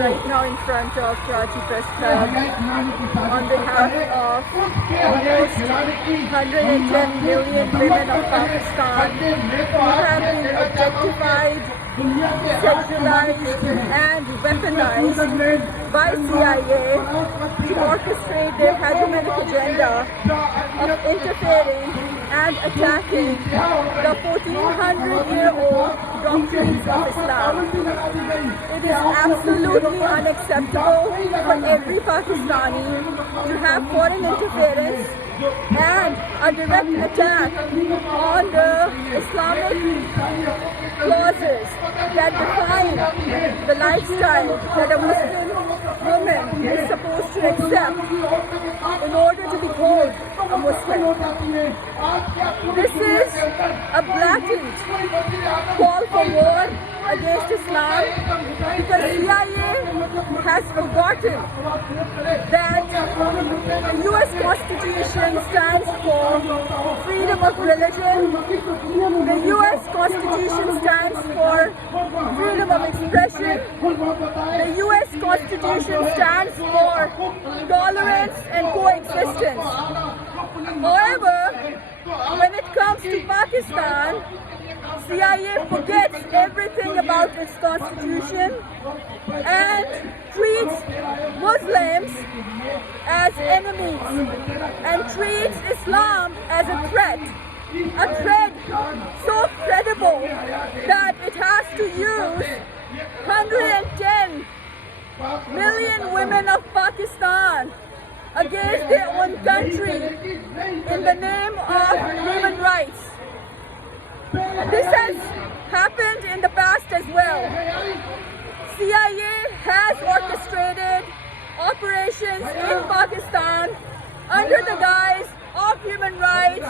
right now in front of Karachi Press Club on behalf of almost 110 million women of Pakistan who have been objectified, sexualized and weaponized by CIA to orchestrate their hegemonic agenda of interfering and attacking the 1400-year-old doctrines of Islam. It is absolutely unacceptable for every Pakistani to have foreign interference and a direct attack on the Islamic clauses that define the lifestyle that a Muslim woman is supposed to accept in order to be called a Muslim. This is a blatant call for war against Islam because CIA has forgotten that the US Constitution stands for freedom of religion. The US Constitution stands for freedom of expression. The US Constitution stands for tolerance and coexistence. However, when it comes to Pakistan, CIA forgets everything about its constitution and treats Muslims as enemies and treats Islam as a threat so credible that it has to use 110 million women of Pakistan against their own country in the name of human rights. This has happened in the past as well. CIA has orchestrated operations in Pakistan under the guise of human rights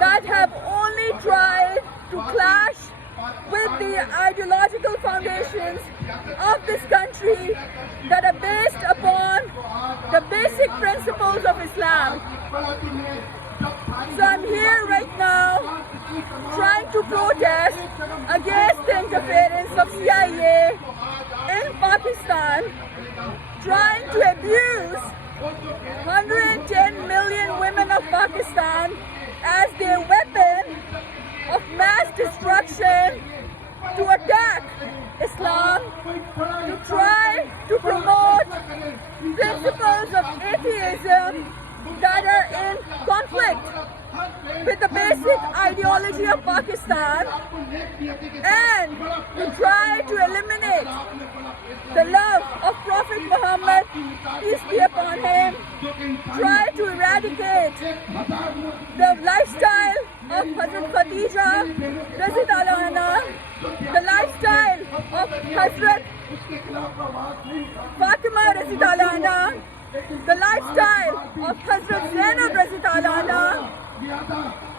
that have only tried to clash with the ideological foundations of this country that are based upon the basic principles of Islam. So I'm here right now trying to protest against the interference of CIA in Pakistan, trying to abuse 110 million women of Pakistan as their weapon of mass destruction to attack Islam, to try to promote principles of atheism that are in conflict with the basic ideology of Pakistan, and to try to eliminate the love of Prophet Muhammad, peace be upon him, try to eradicate the lifestyle of Hazrat Khadija Razi Ta'ala Anha, the lifestyle of Hazrat Fatima Razi Ta'ala Anha, the lifestyle of Hazrat Zainab Razi Ta'ala Anha,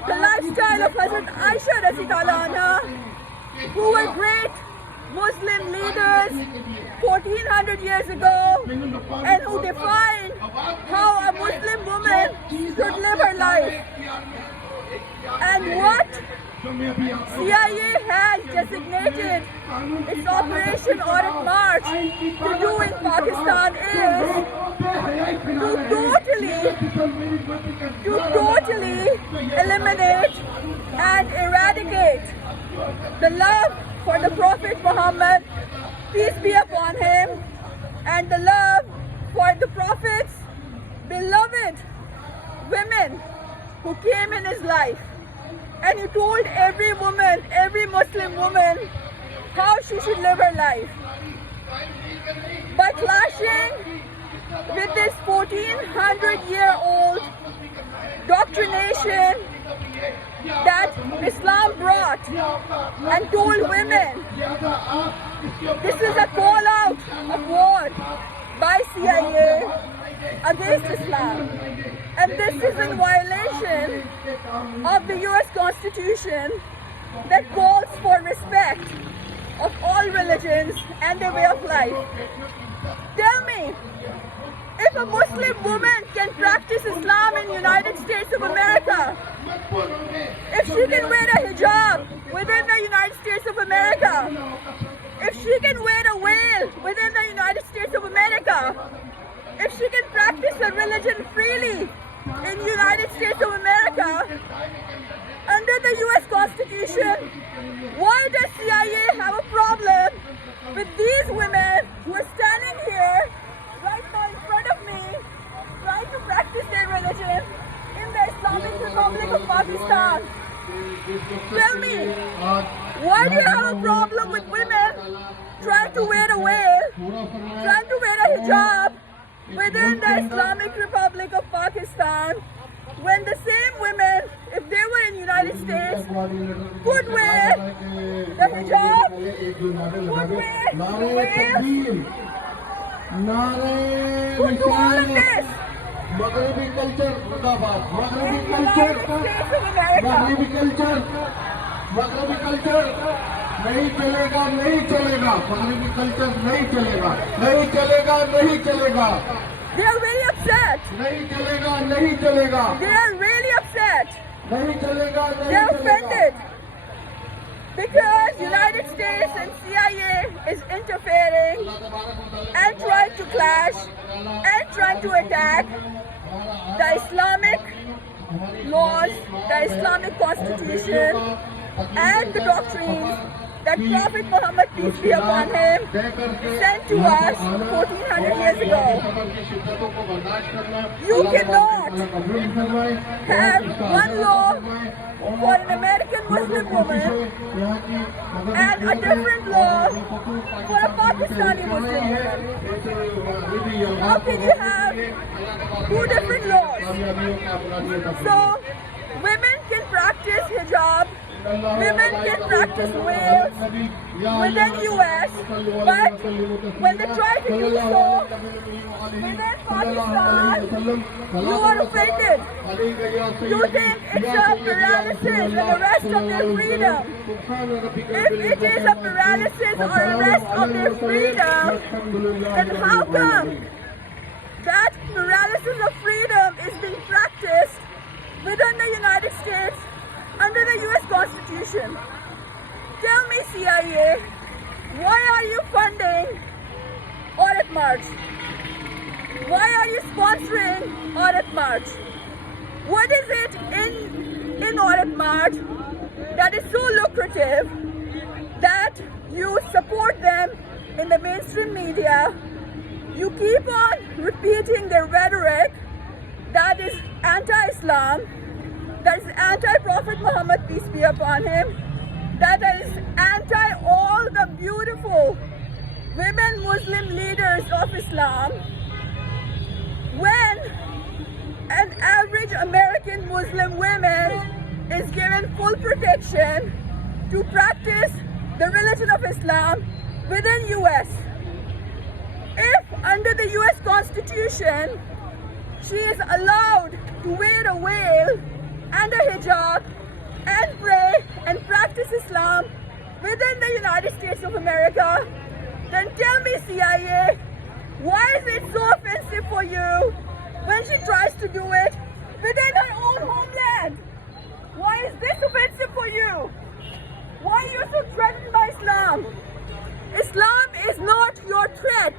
the lifestyle of Hazrat Aisha Razi Ta'ala Anha, who were great Muslim leaders 1400 years ago and who defined how a Muslim woman should live her life. And what CIA has designated its Operation Audit March to do in Pakistan is to totally eliminate and eradicate the love for the Prophet Muhammad, peace be upon him, and the love for the Prophet's beloved women who came in his life. And he told every woman, every Muslim woman, how she should live her life. By clashing with this 1400-year-old doctrination that Islam brought and told women, this is a call out of war by CIA against Islam. And this is in violation of the US Constitution that calls for respect of all religions and their way of life. Tell me, if a Muslim woman can practice Islam in the United States of America, if she can wear a hijab within the United States of America, if she can wear a veil within the United States religion freely in United States of America under the US Constitution, why does CIA have a problem with these women who are standing here right now in front of me trying to practice their religion in the Islamic Republic of Pakistan? Tell me, why do you have a problem with women trying to wear a veil, trying to wear a hijab within the Islamic Republic of Pakistan, when the same women, if they were in United States, could wear the hijab, could wear the veil, could do all of this मगरबी culture मुर्दाबाद मगरबी in culture United States of America? मगरबी कल्चर नहीं चलेगा नहीं चलेगा मगरबी कल्चर नहीं चलेगा नहीं चलेगा नहीं चलेगा They are very upset. नहीं चलेगा नहीं चलेगा They are really upset. नहीं चलेगा नहीं They're चलेगा offended because United States and CIA is interfering and trying to clash and trying to attack the Islamic laws, the Islamic constitution, and the doctrines that Prophet Muhammad, peace be upon him, sent to us 1400 years ago. You cannot have one law for an American Muslim woman and a different law for a Pakistani Muslim woman. How can you have two different laws? So, women can practice hijab, women can practice veils within US, but when they try to do so within Pakistan, you are offended. You think it's a paralysis and arrest of their freedom. If it is a paralysis or arrest of their freedom, then how come that paralysis of freedom is being practiced within the United States under the US Constitution? Tell me, CIA, why are you funding Audit March? Why are you sponsoring Audit March? What is it in Audit March that is so lucrative that you support them in the mainstream media? You keep on repeating their rhetoric that is anti-Islam, that is anti-Prophet Muhammad, peace be upon him, that is anti all the beautiful women Muslim leaders of Islam, when an average American Muslim woman is given full protection to practice the religion of Islam within US. If under the US Constitution she is allowed to wear a veil and a hijab and pray and practice Islam within the United States of America, then tell me, CIA, why is it so offensive for you when she tries to do it within her own homeland? Why is this offensive for you? Why are you so threatened by Islam? Islam is not your threat.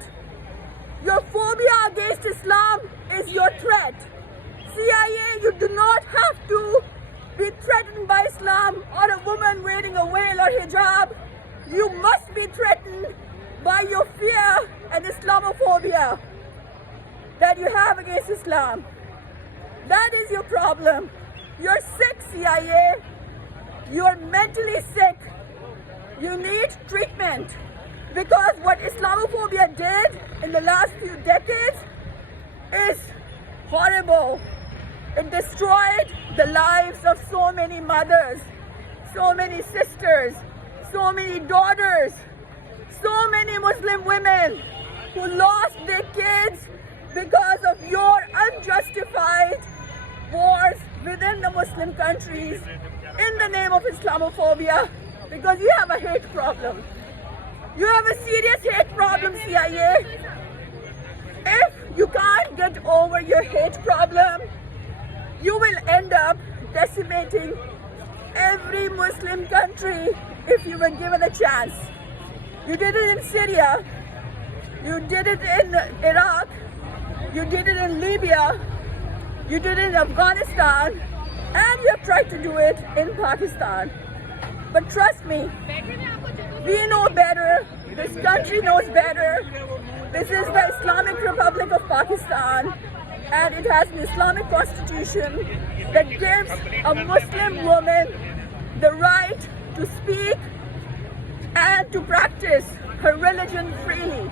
Your phobia against Islam is your threat. CIA, you do not have to be threatened by Islam or a woman wearing a veil or hijab. You must be threatened by your fear and Islamophobia that you have against Islam. That is your problem. You're sick, CIA. You're mentally sick. You need treatment. Because what Islamophobia did in the last few decades is horrible. It destroyed the lives of so many mothers, so many sisters, so many daughters, so many Muslim women who lost their kids because of your unjustified wars within the Muslim countries in the name of Islamophobia, because you have a hate problem. You have a serious hate problem, CIA. If you can't get over your hate problem, you will end up decimating every Muslim country if you were given a chance. You did it in Syria, you did it in Iraq, You did it in Libya. You did it in Afghanistan. And you have tried to do it in Pakistan. But trust me, we know better. This country knows better. This is the Islamic Republic of Pakistan, and it has an Islamic constitution that gives a Muslim woman the right to speak and to practice her religion freely.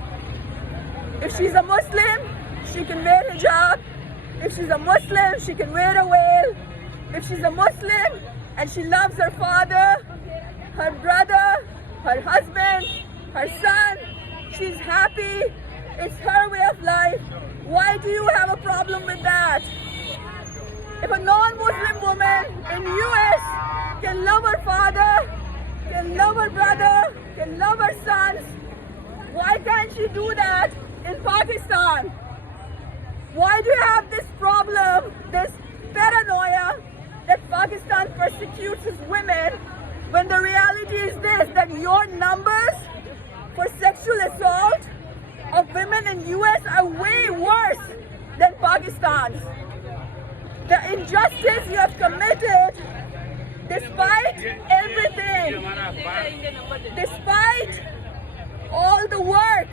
If she's a Muslim, she can wear hijab. If she's a Muslim, she can wear a veil. If she's a Muslim and she loves her father, her brother, her husband, her son, she's happy. It's her way of life. Why do you have a problem with that? If a non-Muslim woman in US can love her father, can love her brother, can love her sons, why can't she do that in Pakistan? Why do you have this problem, this paranoia that Pakistan persecutes its women, when the reality is this, that your numbers for sexual assault of women in US are way worse than Pakistan's? The injustice you have committed, despite everything, despite all the work,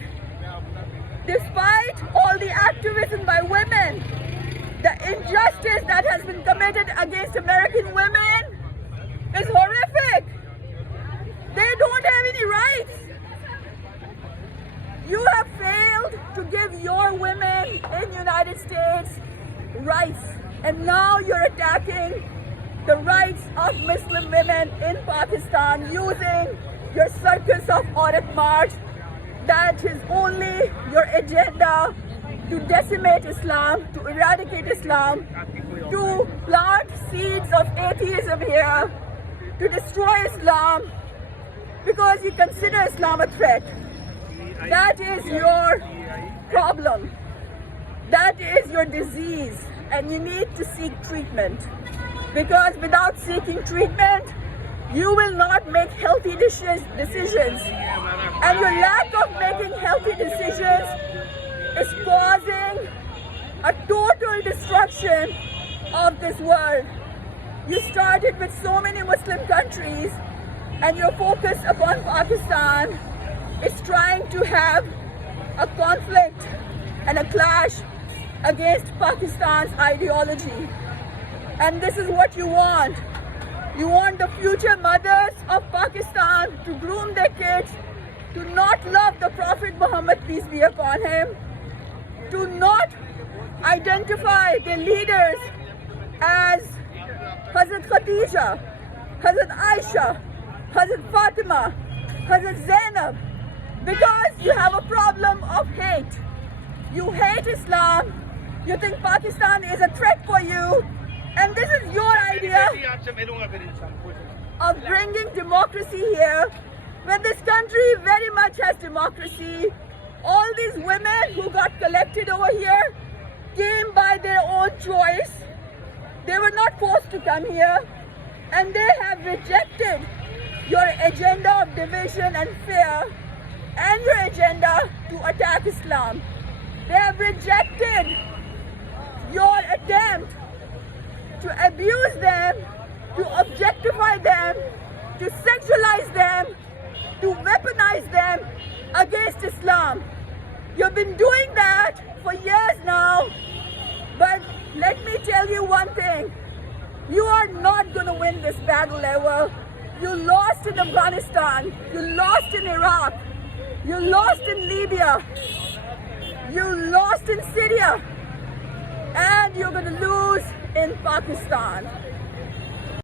despite all the activism by women, the injustice that has been committed against American women is horrific. They don't have any rights. You have failed to give your women in the United States rights, and now you're attacking the rights of Muslim women in Pakistan using your circus of Aurat March. That is only your agenda to decimate Islam, to eradicate Islam, to plant seeds of atheism here, to destroy Islam, because you consider Islam a threat. That is your problem. That is your disease, and you need to seek treatment. Because without seeking treatment, you will not make healthy decisions. And your lack of making healthy decisions is causing a total destruction of this world. You started with so many Muslim countries, and your focus upon Pakistan is trying to have a conflict and a clash against Pakistan's ideology. And this is what you want. You want the future mothers of Pakistan to groom their kids to not love the Prophet Muhammad, peace be upon him, to not identify their leaders as Hazrat Khadija, Hazrat Aisha, Hazrat Fatima, Hazrat Zainab, because you have a problem of hate. You hate Islam. You think Pakistan is a threat for you. And this is your idea of bringing democracy here, when this country very much has democracy. All these women who got collected over here came by their own choice. They were not forced to come here, and they have rejected your agenda of division and fear and your agenda to attack Islam. They have rejected your attempt to abuse them, to objectify them, to sexualize them, to weaponize them against Islam. You've been doing that for years now, but let me tell you one thing. You are not going to win this battle ever. You lost in Afghanistan. You lost in Iraq. You lost in Libya. You lost in Syria. And you're going to lose in Pakistan.